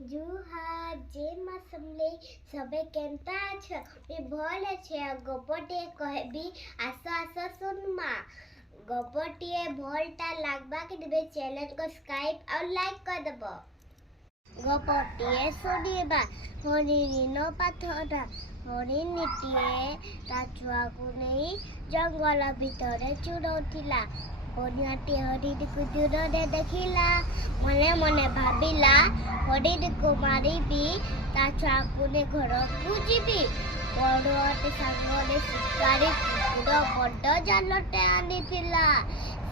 जुहा जे मासमले सबे केंता छ बे भल छे गोपटे कहबी आस आस सुनमा गोपटिए भलटा लागबा के देबे चैनल को सब्सक्राइब और लाइक कर देबो गोपटिए सुनिबा हरिणी न पाथरा हरिणीटिए ता छुआकु नै जंगल भितरे चुरौथिला बनियाटी हरिणी को दूररे देखिला मने मने भाबिला हरिणी को मारिबी ता छुआकु ने घर को जीबी बड़टे सांगने शिकारी कुकुड़ बड़ जालटे आनीथिला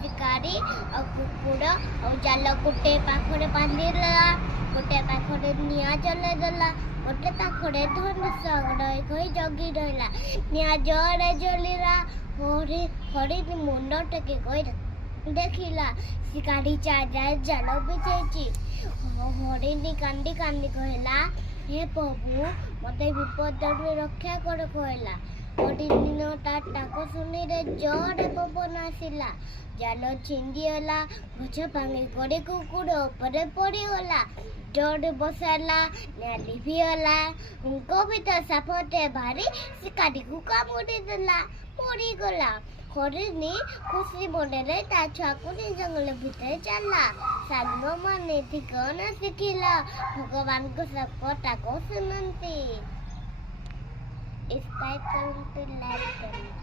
शिकारी और कुकुड़ और जाल गोटे पाखरे बांधिला गोटे पाखरे निया जले देला गोटे पाखरे धनुष गड़ई जगी रहा निया जड़े जलिला हरिणी मुंड टेके गई देखिला शिकारी चार जाल बिछेची हरिणी कांदी कांदी कहला हे प्रभु मते विपद रक्षा कर कहला हरिणी टाक सुनी रे जोरे पवन आसिला जाल छिंगीगला गछ भांगी गड़े कुकुड़ उपरे पड़गला जोर बसाला लिभिगला उनको भी तो सापटे भारी शिकारी को कामुड़ी देला मरीगला हरिणी खुशी मनरे ता छुआकु जंगल भितर चला सांग माने ठिकाना शिखिला भगवान को सब कथा को सुनती इस टाइप का लाइक करना।